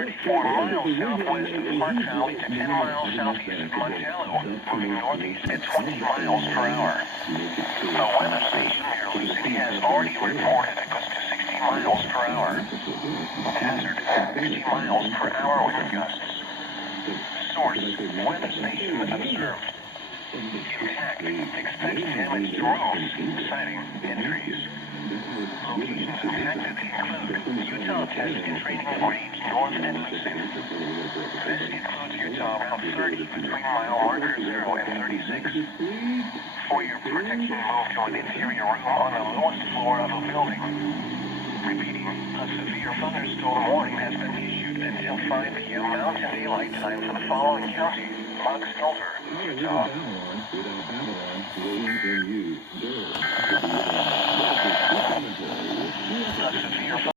34 miles southwest of Park Valley to 10 miles southeast of Montello, moving northeast at 20 miles per hour. A weather station near Lou City has already reported a gust to 60 miles per hour. Hazard, 60 miles per hour wind gusts. Source, weather station observed. Intact, expect damage to roofs, siding, injuries. Locations impacted include Utah Testing Training Range North and Lucid. This includes Utah Route 30 between mile marker 0 and 36. For your protection, move to an interior room on the lowest floor of a building. Repeating, a severe thunderstorm warning has been issued until 5 p.m. Mountain Daylight Time for the following counties: Box Elder, Utah.